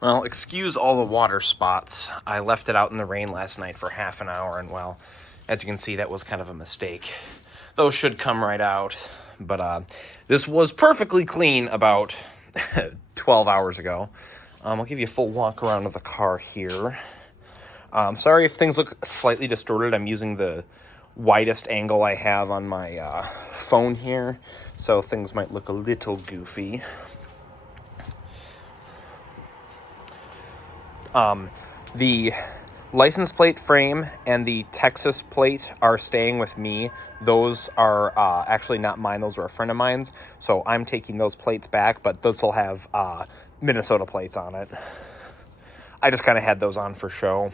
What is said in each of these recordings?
Well, excuse all the water spots. I left it out in the rain last night for half an hour, and well, as you can see, that was kind of a mistake. Those should come right out, but this was perfectly clean about 12 hours ago. I'll give you a full walk around of the car here. Sorry if things look slightly distorted. I'm using the widest angle I have on my phone here, so things might look a little goofy. The license plate frame and the Texas plate are staying with me. Those are actually not mine. Those are a friend of mine's. So I'm taking those plates back, but those will have Minnesota plates on it. I just kind of had those on for show.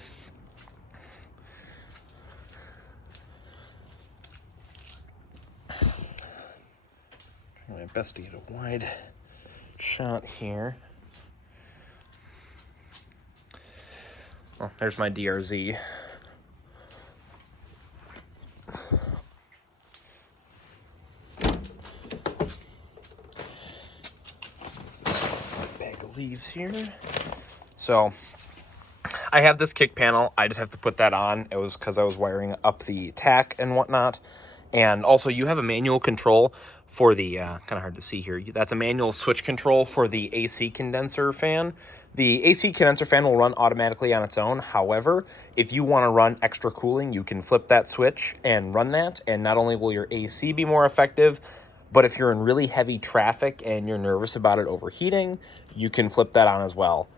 Try my best to get a wide shot here. Oh, there's my DRZ. Bag of leaves here. So I have this kick panel. I just have to put that on. It was because I was wiring up the tack and whatnot. And also you have a manual control for the, kind of hard to see here. That's a manual switch control for the AC condenser fan. The AC condenser fan will run automatically on its own. However, if you want to run extra cooling, you can flip that switch and run that. And not only will your AC be more effective, but if you're in really heavy traffic and you're nervous about it overheating, you can flip that on as well.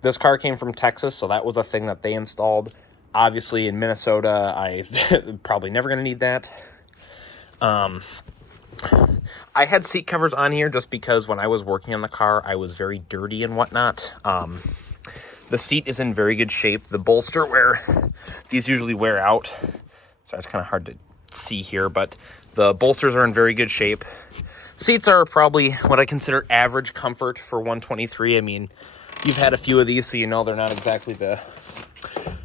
This car came from Texas, so that was a thing that they installed. Obviously, in Minnesota, I probably never going to need that. I had seat covers on here just because when I was working on the car, I was very dirty and whatnot. The seat is in very good shape. The bolster where these usually wear out, so it's kind of hard to see here, but the bolsters are in very good shape. Seats are probably what I consider average comfort for 123. I mean, you've had a few of these, so you know they're not exactly the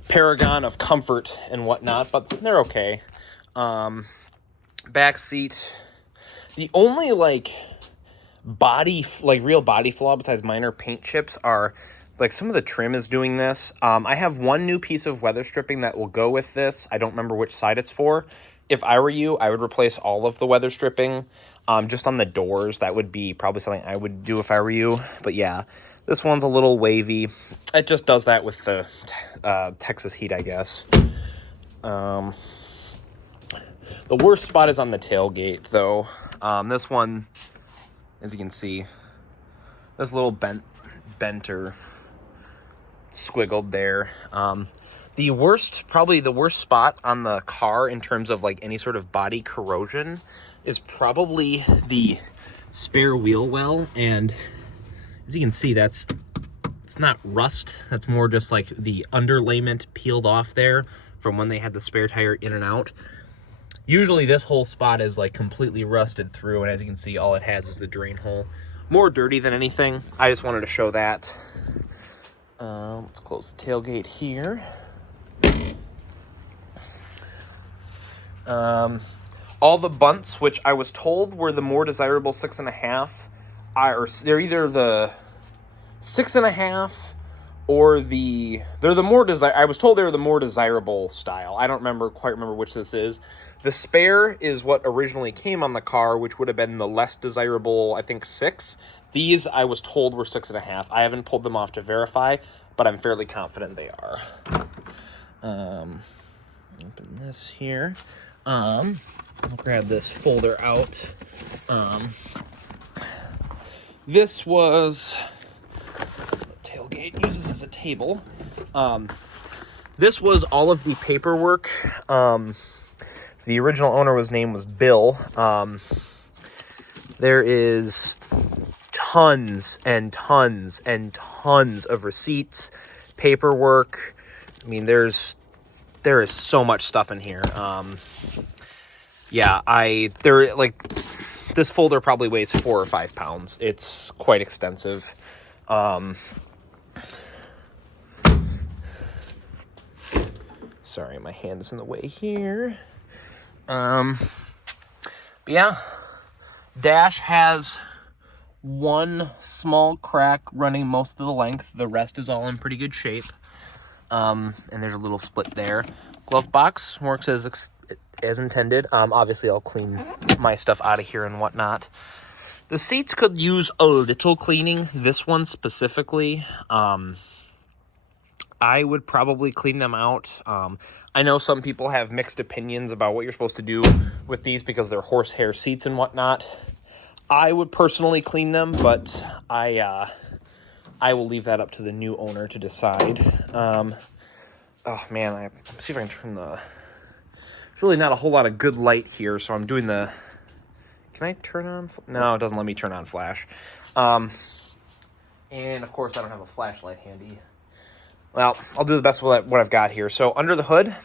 paragon of comfort and whatnot, but they're okay. Back seat. The only real body flaw besides minor paint chips are some of the trim is doing this. I have one new piece of weather stripping that will go with this. I don't remember which side it's for. If I were you, I would replace all of the weather stripping just on the doors. That would be probably something I would do if I were you. But yeah, this one's a little wavy. It just does that with the Texas heat, I guess. The worst spot is on the tailgate, though. This one, as you can see, there's a little bent or squiggled there. Probably the worst spot on the car in terms of any sort of body corrosion is probably the spare wheel well. And as you can see, it's not rust. That's more just the underlayment peeled off there from when they had the spare tire in and out. Usually this whole spot is completely rusted through, and as you can see, all it has is the drain hole. More dirty than anything. I just wanted to show that. Let's close the tailgate here. All the bunts, which I was told were the more desirable 6.5, they're either the 6.5 or they're the more I was told they were the more desirable style. I don't quite remember which this is. The spare is what originally came on the car, which would have been the less desirable, I think, 6. These, I was told, were 6.5. I haven't pulled them off to verify, but I'm fairly confident they are. Open this here. I'll grab this folder out. This was... tailgate uses as a table. This was all of the paperwork. The original owner's name was Bill. There is tons and tons and tons of receipts, paperwork. I mean, there is so much stuff in here. This folder probably weighs 4 or 5 pounds. It's quite extensive. Sorry, my hand is in the way here. But yeah, dash has one small crack running most of the length. The rest is all in pretty good shape. And there's a little split there. Glove box works as intended. Obviously, I'll clean my stuff out of here and whatnot. The seats could use a little cleaning. This one specifically, I would probably clean them out. I know some people have mixed opinions about what you're supposed to do with these because they're horsehair seats and whatnot. I would personally clean them, but I will leave that up to the new owner to decide. Oh man, let's see if I can turn the... There's really not a whole lot of good light here, so I'm doing the... Can I turn on... No, it doesn't let me turn on flash. And of course, I don't have a flashlight handy. Well, I'll do the best with what I've got here. So under the hood,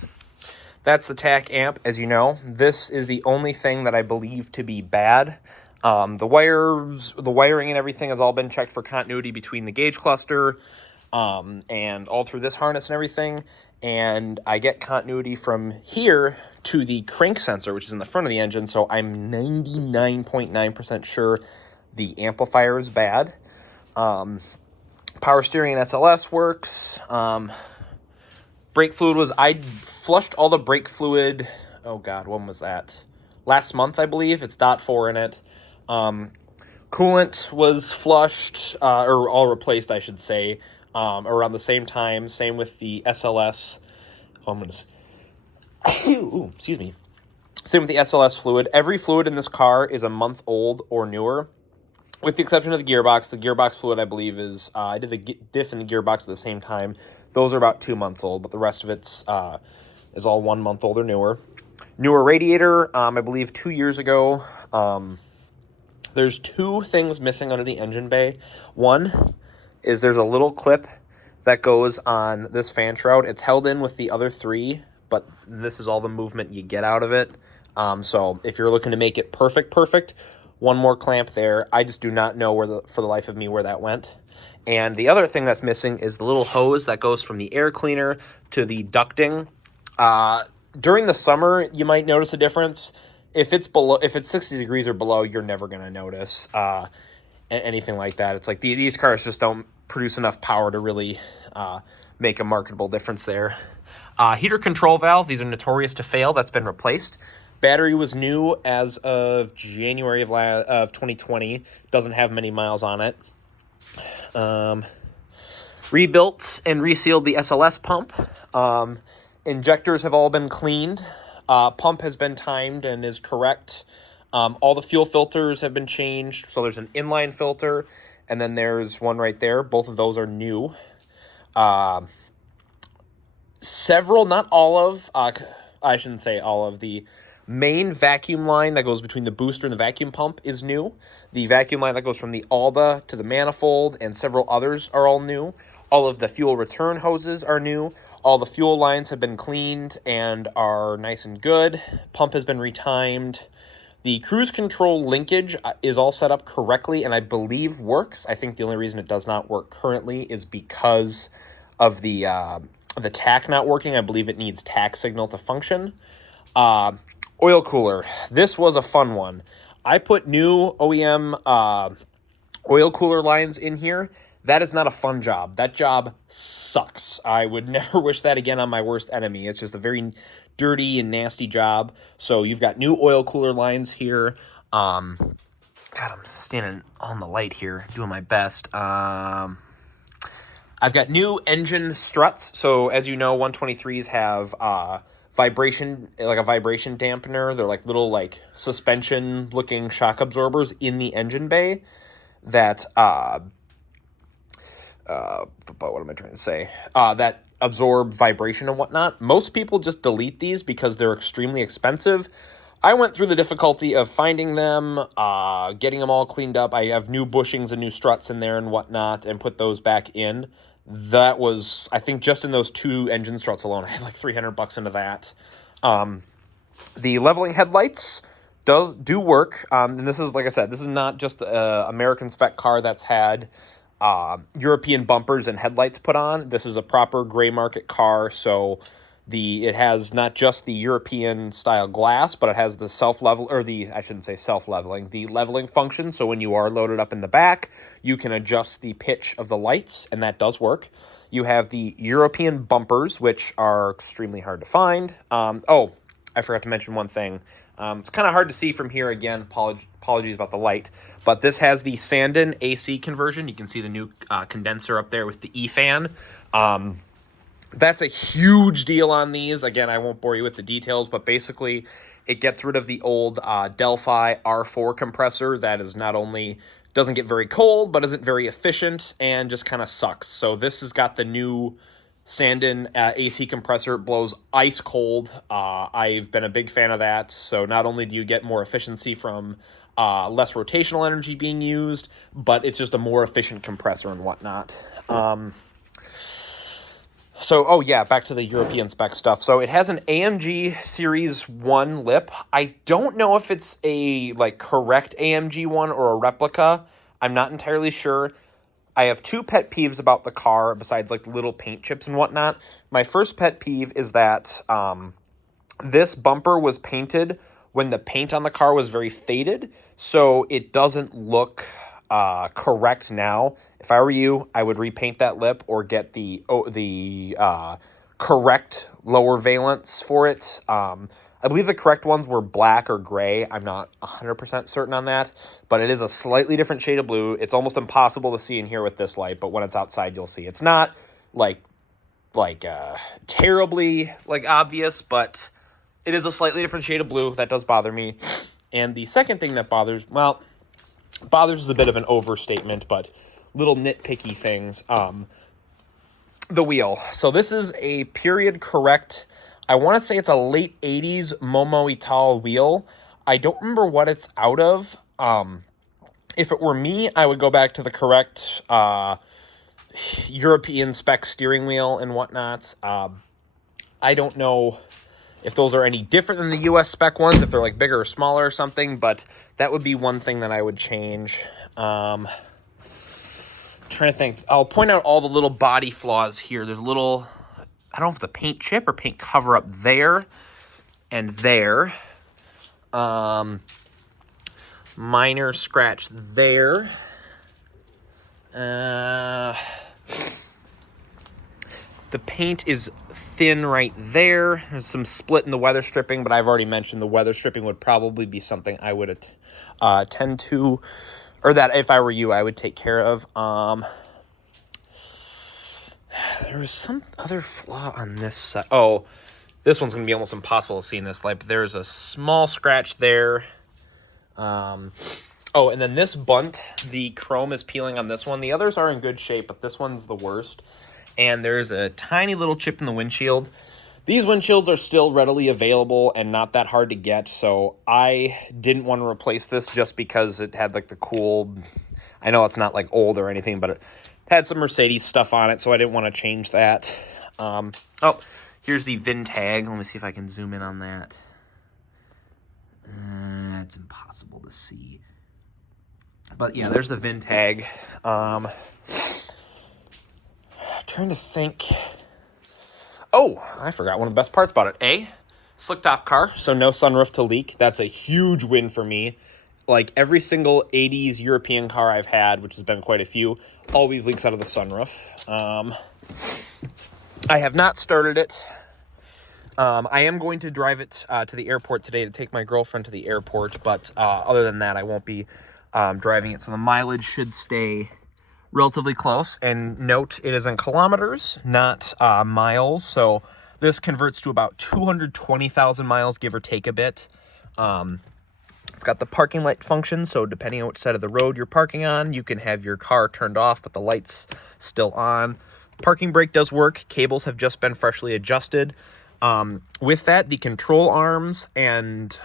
that's the TAC amp, as you know. This is the only thing that I believe to be bad. The wiring and everything has all been checked for continuity between the gauge cluster and all through this harness and everything. And I get continuity from here to the crank sensor, which is in the front of the engine. So I'm 99.9% sure the amplifier is bad. Power steering and SLS works. Brake fluid I flushed all the brake fluid. Oh God, when was that? Last month, I believe. It's .4 in it. Coolant was flushed, or all replaced, I should say, around the same time. Same with the SLS. Oh, I'm gonna... Ooh, excuse me. Same with the SLS fluid. Every fluid in this car is a month old or newer, with the exception of the gearbox. The gearbox fluid, I believe, is... I did the diff and the gearbox at the same time. Those are about 2 months old, but the rest of it's is all 1 month old or newer. Newer radiator, I believe 2 years ago. There's two things missing under the engine bay. One is there's a little clip that goes on this fan shroud. It's held in with the other three, but this is all the movement you get out of it. So if you're looking to make it perfect, one more clamp there. I just do not know for the life of me where that went. And the other thing that's missing is the little hose that goes from the air cleaner to the ducting. During the summer, you might notice a difference. If it's 60 degrees or below, you're never going to notice anything like that. It's like these cars just don't produce enough power to really make a marketable difference there. Heater control valve, these are notorious to fail. That's been replaced. Battery was new as of January of 2020. Doesn't have many miles on it. Rebuilt and resealed the SLS pump. Injectors have all been cleaned. Pump has been timed and is correct. All the fuel filters have been changed. So there's an inline filter, and then there's one right there. Both of those are new. Several, not all of, I shouldn't say all of, the main vacuum line that goes between the booster and the vacuum pump is new. The vacuum line that goes from the Alda to the manifold and several others are all new. All of the fuel return hoses are new. All the fuel lines have been cleaned and are nice and good. Pump has been retimed. The cruise control linkage is all set up correctly and I believe works. I think the only reason it does not work currently is because of the TAC not working. I believe it needs TAC signal to function. Oil cooler. This was a fun one. I put new OEM oil cooler lines in here. That is not a fun job. That job sucks. I would never wish that again on my worst enemy. It's just a very dirty and nasty job. So you've got new oil cooler lines here. God, I'm standing on the light here, doing my best. I've got new engine struts. So as you know, 123s have vibration, like a vibration dampener. They're like little like suspension looking shock absorbers in the engine bay that what am I trying to say? That absorb vibration and whatnot. Most people just delete these because they're extremely expensive. I went through the difficulty of finding them, getting them all cleaned up. I have new bushings and new struts in there and whatnot, and put those back in. That was, I think, just in those two engine struts alone, I had like $300 into that. The leveling headlights do work. And this is, like I said, this is not just an American spec car that's had European bumpers and headlights put on. This is a proper gray market car, so It has not just the European style glass, but it has the self-level, or I shouldn't say self-leveling, the leveling function. So when you are loaded up in the back, you can adjust the pitch of the lights, and that does work. You have the European bumpers, which are extremely hard to find. Oh, I forgot to mention one thing. It's kind of hard to see from here again. Apologies about the light. But this has the Sanden AC conversion. You can see the new condenser up there with the E-fan. That's a huge deal on these. Again, I won't bore you with the details, but basically it gets rid of the old Delphi R4 compressor that is not only doesn't get very cold, but isn't very efficient and just kind of sucks. So this has got the new Sanden AC compressor. It blows ice cold. I've been a big fan of that. So not only do you get more efficiency from less rotational energy being used, but it's just a more efficient compressor and whatnot. So, oh yeah, back to the European spec stuff. So it has an AMG Series 1 lip. I don't know if it's a correct AMG one or a replica. I'm not entirely sure. I have two pet peeves about the car besides little paint chips and whatnot. My first pet peeve is that this bumper was painted when the paint on the car was very faded, so it doesn't look correct now. If I were you, I would repaint that lip or get the correct lower valence for it. I believe the correct ones were black or gray. I'm not 100% certain on that, but it is a slightly different shade of blue. It's almost impossible to see in here with this light, but when it's outside, you'll see. It's not terribly obvious, but it is a slightly different shade of blue. That does bother me. And the second thing that bothers is a bit of an overstatement, but little nitpicky things. The wheel. So this is a period correct, I want to say it's a late 80s Momo Ital wheel. I don't remember what it's out of. If it were me, I would go back to the correct European spec steering wheel and whatnot. I don't know if those are any different than the US spec ones, if they're bigger or smaller or something, but that would be one thing that I would change. Trying to think. I'll point out all the little body flaws here. There's a little, I don't know if it's a paint chip or paint cover up there and there. Minor scratch there. The paint is thin right there. There's some split in the weather stripping, but I've already mentioned the weather stripping would probably be something I would tend to, or that if I were you, I would take care of. There was some other flaw on this side. Oh, this one's going to be almost impossible to see in this light, but there's a small scratch there. Oh, and then this bunt, the chrome is peeling on this one. The others are in good shape, but this one's the worst. And there's a tiny little chip in the windshield. These windshields are still readily available and not that hard to get, so I didn't want to replace this just because it had the cool, I know it's not old or anything, but it had some Mercedes stuff on it, so I didn't want to change that. Oh, here's the VIN tag. Let me see if I can zoom in on that. It's impossible to see. But yeah, there's the VIN tag. Trying to think. Oh, I forgot one of the best parts about it. Slick top car, so no sunroof to leak. That's a huge win for me. Every single 80s European car I've had, which has been quite a few, always leaks out of the sunroof. I have not started it. I am going to drive it to the airport today to take my girlfriend to the airport, but other than that, I won't be driving it, so the mileage should stay relatively close. And note, it is in kilometers, not miles, so this converts to about 220,000 miles, give or take a bit. It's got the parking light function, so depending on which side of the road you're parking on, you can have your car turned off, but the light's still on. Parking brake does work. Cables have just been freshly adjusted. With that, the control arms and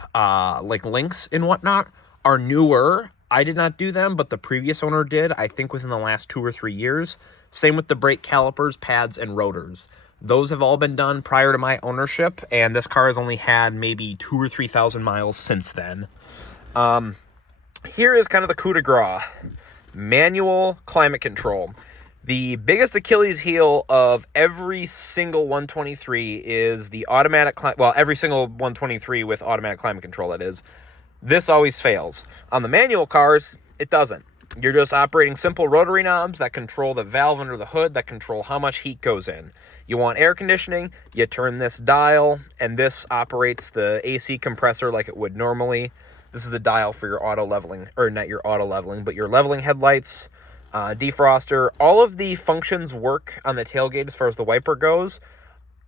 links and whatnot are newer. I did not do them, but the previous owner did, I think within the last 2 or 3 years. Same with the brake calipers, pads, and rotors. Those have all been done prior to my ownership, and this car has only had maybe 2,000 or 3,000 miles since then. Here is kind of the coup de grace. Manual climate control. The biggest Achilles heel of every single 123 is the automatic well, every single 123 with automatic climate control, that is. This always fails. On the manual cars, it doesn't. You're just operating simple rotary knobs that control the valve under the hood that control how much heat goes in. You want air conditioning, you turn this dial, and this operates the AC compressor like it would normally. This is the dial for your auto leveling, or not your auto leveling, but your leveling headlights, defroster. All of the functions work on the tailgate as far as the wiper goes.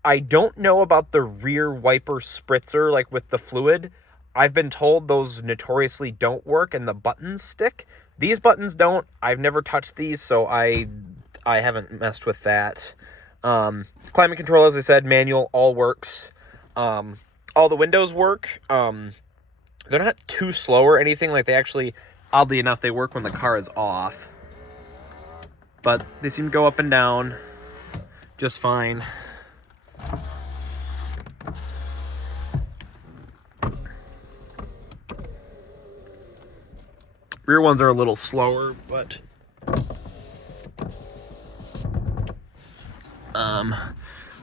I don't know about the rear wiper spritzer, like with the fluid. I've been told those notoriously don't work and the buttons stick. These buttons don't. I've never touched these, so I haven't messed with that. Climate control, as I said, manual, all works. All the windows work. They're not too slow or anything. Like, they actually, oddly enough, they work when the car is off. But they seem to go up and down just fine. Rear ones are a little slower, but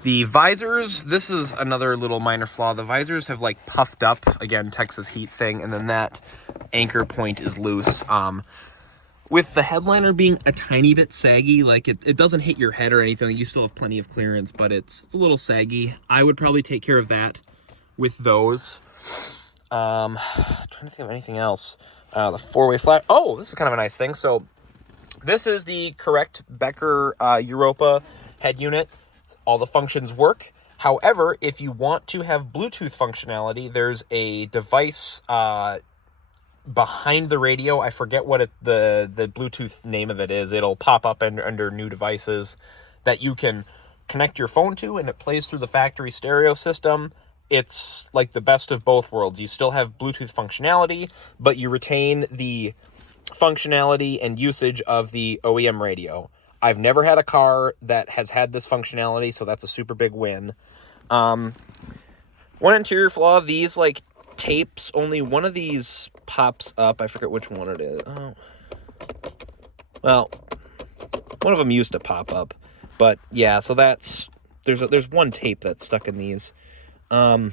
the visors, this is another little minor flaw. The visors have like puffed up, again, Texas heat thing, and then that anchor point is loose. With the headliner being a tiny bit saggy, like it doesn't hit your head or anything, you still have plenty of clearance, but it's a little saggy. I would probably take care of that with those. Trying to think of anything else. The four-way flat. Oh, this is kind of a nice thing. So this is the correct Becker Europa head unit. All the functions work. However, if you want to have Bluetooth functionality, there's a device behind the radio. I forget what the Bluetooth name of it is. It'll pop up under new devices that you can connect your phone to, and it plays through the factory stereo system. It's like the best of both worlds. You still have Bluetooth functionality, but you retain the functionality and usage of the OEM radio. I've never had a car that has had this functionality, so that's a super big win. One interior flaw, these like tapes, only one of these pops up. I forget which one it is. Oh. Well, one of them used to pop up, but yeah, so there's one tape that's stuck in these. A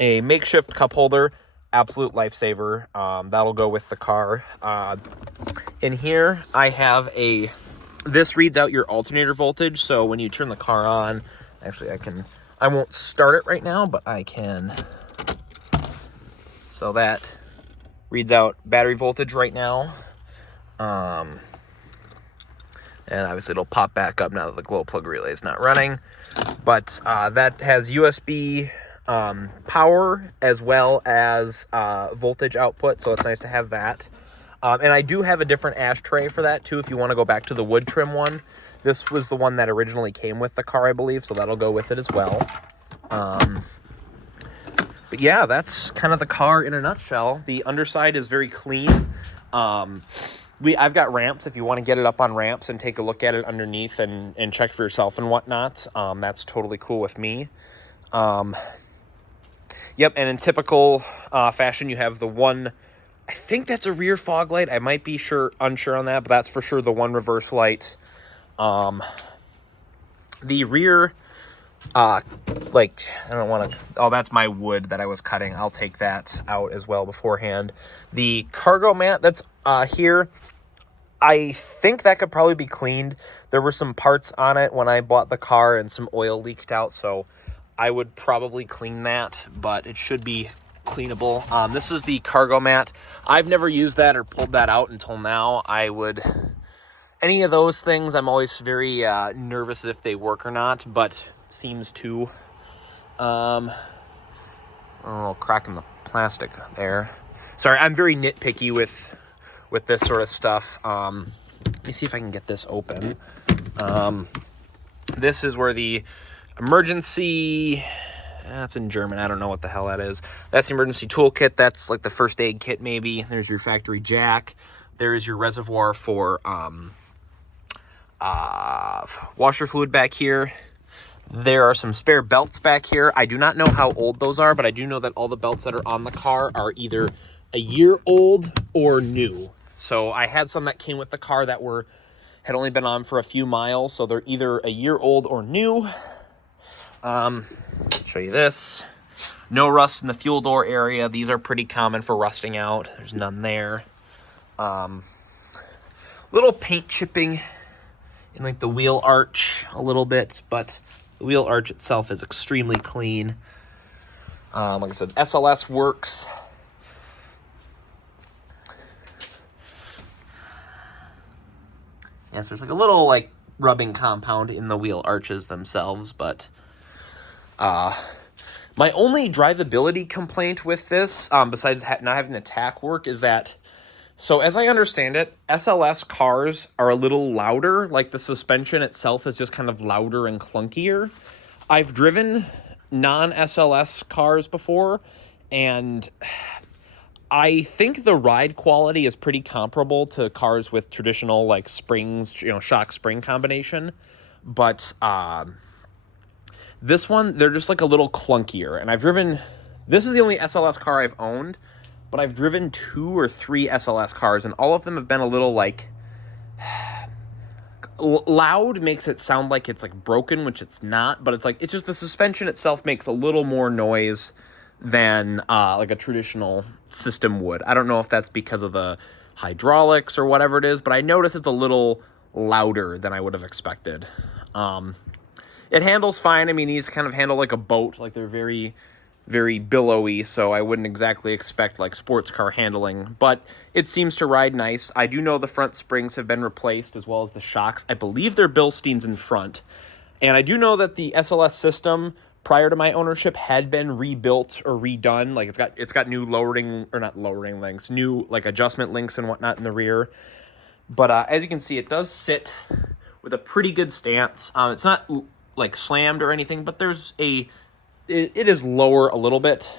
makeshift cup holder, absolute lifesaver. That'll go with the car. In here, I have this reads out your alternator voltage, so when you turn the car on, actually I won't start it right now, but I can. So that reads out battery voltage right now. And obviously it'll pop back up now that the glow plug relay is not running. But that has USB power as well as voltage output, so it's nice to have that. And I do have a different ashtray for that too, if you want to go back to the wood trim one. This was the one that originally came with the car, I believe, so that'll go with it as well. But yeah, that's kind of the car in a nutshell. The underside is very clean. I've got ramps if you want to get it up on ramps and take a look at it underneath and check for yourself and whatnot. That's totally cool with me. Yep, and in typical fashion, you have the one, I think that's a rear fog light. I might be unsure on that, but that's for sure the one reverse light. The rear, I don't want to, oh, that's my wood that I was cutting. I'll take that out as well beforehand. The cargo mat that's here, I think that could probably be cleaned. There were some parts on it when I bought the car and some oil leaked out, so I would probably clean that, but it should be cleanable. This is the cargo mat. I've never used that or pulled that out until now. Any of those things, I'm always very nervous if they work or not, but seems to. A little crack in the plastic there. Sorry, I'm very nitpicky with this sort of stuff. Let me see if I can get this open. This is where the emergency, that's in German, I don't know what the hell that is. That's the emergency toolkit. That's like the first aid kit maybe. There's your factory jack. There is your reservoir for washer fluid back here. There are some spare belts back here. I do not know how old those are, but I do know that all the belts that are on the car are either a year old or new. So I had some that came with the car that were had only been on for a few miles, so they're either a year old or new. Show you this. No rust in the fuel door area. These are pretty common for rusting out. There's none there. Little paint chipping in like the wheel arch a little bit, but the wheel arch itself is extremely clean. Like I said, SLS works. Yes, there's like a little like rubbing compound in the wheel arches themselves, but my only drivability complaint with this, besides not having the tack work, is that, so as I understand it, SLS cars are a little louder. Like the suspension itself is just kind of louder and clunkier. I've driven non-SLS cars before, and I think the ride quality is pretty comparable to cars with traditional like springs, you know, shock spring combination. But this one, they're just like a little clunkier. And I've driven, this is the only SLS car I've owned, but I've driven 2 or 3 SLS cars, and all of them have been a little like loud. Makes it sound like it's like broken, which it's not, but it's like, it's just the suspension itself makes a little more noise than like a traditional system would. I don't know if that's because of the hydraulics or whatever it is, but I notice it's a little louder than I would have expected. It handles fine. I mean, these kind of handle like a boat, like they're very, very billowy, so I wouldn't exactly expect like sports car handling, but it seems to ride nice. I do know the front springs have been replaced as well as the shocks. I believe they're Bilsteins in front, and I do know that the SLS system prior to my ownership had been rebuilt or redone. Like it's got new lowering, or not lowering links, new like adjustment links and whatnot in the rear. But as you can see, it does sit with a pretty good stance. It's not like slammed or anything, but there's it is lower a little bit.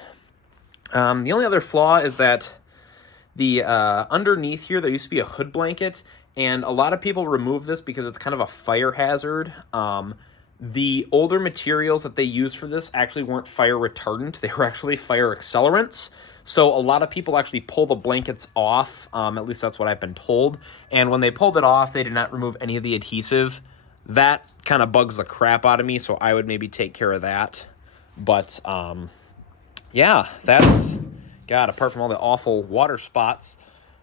The only other flaw is that the underneath here, there used to be a hood blanket, and a lot of people remove this because it's kind of a fire hazard. The older materials that they used for this actually weren't fire retardant. They were actually fire accelerants. So a lot of people actually pull the blankets off. At least that's what I've been told. And when they pulled it off, they did not remove any of the adhesive. That kind of bugs the crap out of me, so I would maybe take care of that. But, yeah, that's, God, apart from all the awful water spots,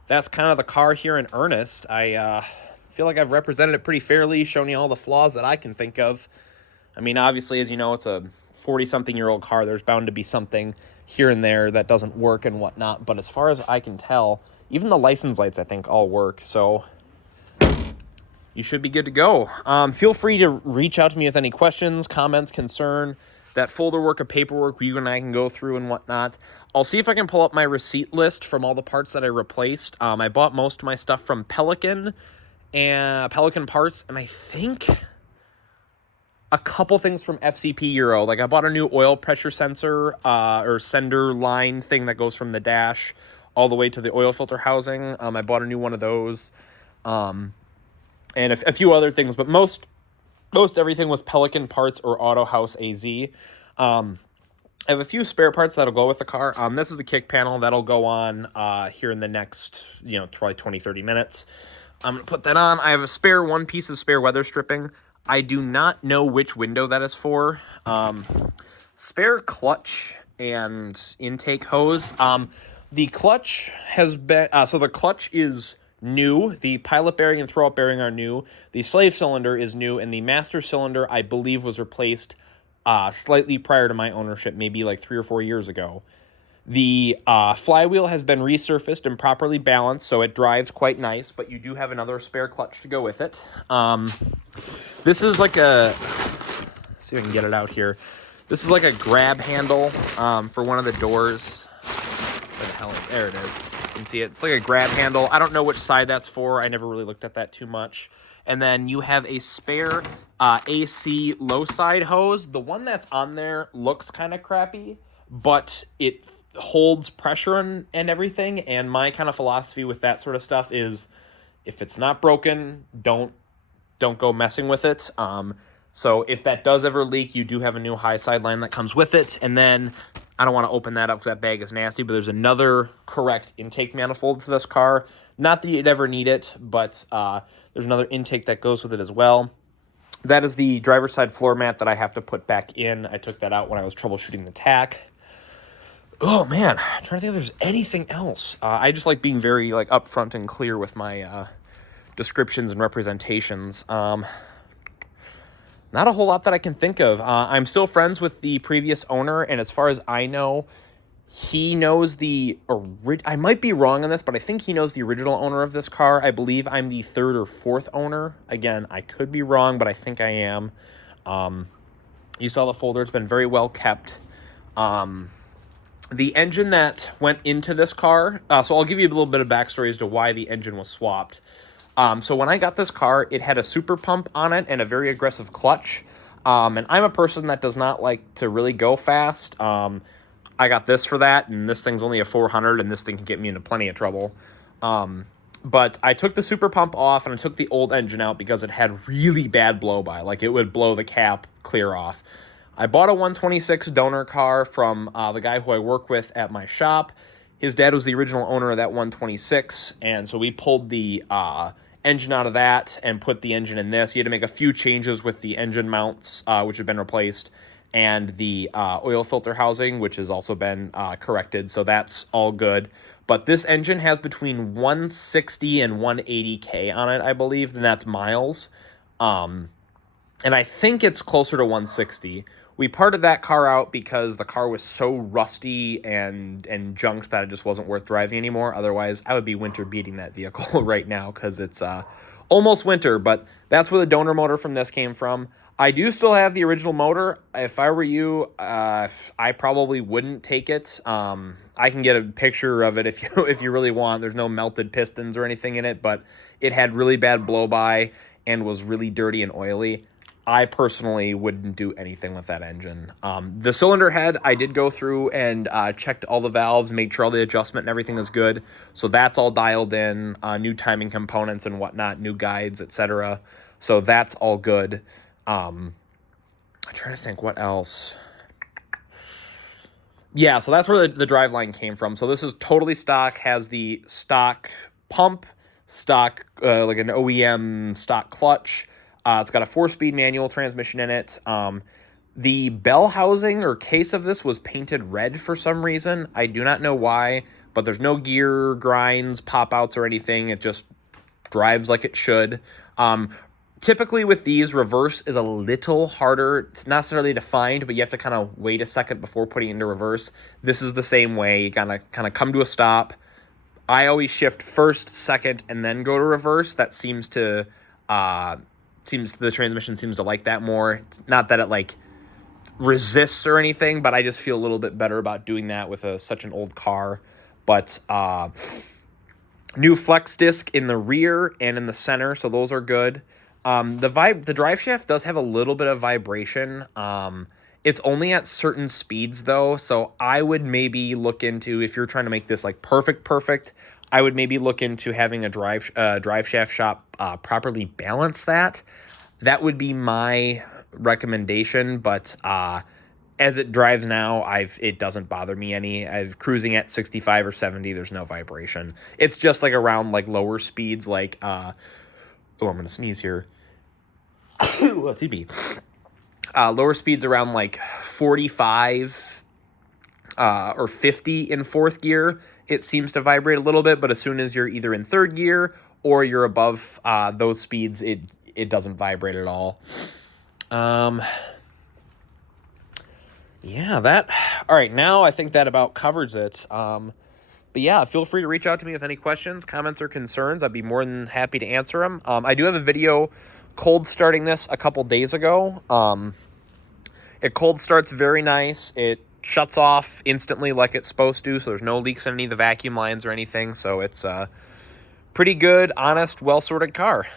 that's kind of the car here in earnest. I feel like I've represented it pretty fairly, shown you all the flaws that I can think of. I mean, obviously, as you know, it's a 40-something-year-old car. There's bound to be something here and there that doesn't work and whatnot. But as far as I can tell, even the license lights, I think, all work. So you should be good to go. Feel free to reach out to me with any questions, comments, concern. That folder work of paperwork you and I can go through and whatnot. I'll see if I can pull up my receipt list from all the parts that I replaced. I bought most of my stuff from Pelican Parts, and I think a couple things from FCP Euro. Like I bought a new oil pressure sensor or sender line thing that goes from the dash all the way to the oil filter housing. I bought a new one of those, and a few other things, but most everything was Pelican Parts or Auto House AZ. I have a few spare parts that'll go with the car. This is the kick panel that'll go on here in the next, probably 20, 30 minutes. I'm going to put that on. I have one piece of spare weather stripping. I do not know which window that is for. Spare clutch and intake hose. The clutch has been, so the clutch is new. The pilot bearing and throw-up bearing are new. The slave cylinder is new, and the master cylinder, I believe, was replaced slightly prior to my ownership, maybe like 3 or 4 years ago. The flywheel has been resurfaced and properly balanced, so it drives quite nice, but you do have another spare clutch to go with it. This is like let's see if I can get it out here. This is like a grab handle for one of the doors. Where the hell is, there it is. You can see it. It's like a grab handle. I don't know which side that's for. I never really looked at that too much. And then you have a spare AC low side hose. The one that's on there looks kind of crappy, but it holds pressure and everything. And my kind of philosophy with that sort of stuff is, if it's not broken, don't go messing with it. So if that does ever leak, you do have a new high side line that comes with it. And then I don't want to open that up because that bag is nasty, but there's another correct intake manifold for this car Not that you'd ever need it, but there's another intake that goes with it as well. That is the driver's side floor mat that I have to put back in. I took that out when I was troubleshooting the tach. Oh, man. I'm trying to think if there's anything else. I just like being very like upfront and clear with my descriptions and representations. Not a whole lot that I can think of. I'm still friends with the previous owner, and as far as I know, he knows I might be wrong on this, but I think he knows the original owner of this car. I believe I'm the third or fourth owner. Again, I could be wrong, but I think I am. You saw the folder. It's been very well kept. The engine that went into this car, so I'll give you a little bit of backstory as to why the engine was swapped. So when I got this car, it had a super pump on it and a very aggressive clutch. And I'm a person that does not like to really go fast. I got this for that, and this thing's only a 400, and this thing can get me into plenty of trouble. But I took the super pump off, and I took the old engine out because it had really bad blow-by. Like, it would blow the cap clear off. I bought a 126 donor car from the guy who I work with at my shop. His dad was the original owner of that 126, and so we pulled the engine out of that and put the engine in this. You had to make a few changes with the engine mounts, which have been replaced, and the oil filter housing, which has also been corrected, so that's all good. But this engine has between 160 and 180K on it, I believe, and that's miles. And I think it's closer to 160. We parted that car out because the car was so rusty and junked that it just wasn't worth driving anymore. Otherwise, I would be winter beating that vehicle right now because it's almost winter, but that's where the donor motor from this came from. I do still have the original motor. If I were you, I probably wouldn't take it. I can get a picture of it if you really want. There's no melted pistons or anything in it, but it had really bad blow-by and was really dirty and oily. I personally wouldn't do anything with that engine. The cylinder head, I did go through and checked all the valves, made sure all the adjustment and everything is good. So that's all dialed in, new timing components and whatnot, new guides, etc. So that's all good. I'm trying to think what else. Yeah, so that's where the driveline came from. So this is totally stock, has the stock pump, stock, like an OEM stock clutch. It's got a 4-speed manual transmission in it. The bell housing or case of this was painted red for some reason. I do not know why, but there's no gear grinds, pop-outs, or anything. It just drives like it should. Typically with these, reverse is a little harder. It's not necessarily defined, but you have to kind of wait a second before putting it into reverse. This is the same way. You gotta kind of come to a stop. I always shift first, second, and then go to reverse. That seems to... the transmission seems to like that more. It's not that it like resists or anything, but I just feel a little bit better about doing that with such an old car. But new flex disc in the rear and in the center, so those are good. The drive shaft does have a little bit of vibration. It's only at certain speeds though, so I would maybe look into, if you're trying to make this like perfect, I would maybe look into having a drive shaft shop properly balance that. That would be my recommendation, but as it drives now, it doesn't bother me any. I'm cruising at 65 or 70. There's no vibration. It's just like around like lower speeds, like I'm gonna sneeze here. Excuse me. Lower speeds around like 45 or 50 in fourth gear. It seems to vibrate a little bit, but as soon as you're either in third gear or you're above those speeds, it doesn't vibrate at all. Yeah, all right, now I think that about covers it. But yeah, feel free to reach out to me with any questions, comments, or concerns. I'd be more than happy to answer them. I do have a video cold starting this a couple days ago. It cold starts very nice. It shuts off instantly like it's supposed to, so there's no leaks in any of the vacuum lines or anything. So it's a pretty good, honest, well-sorted car.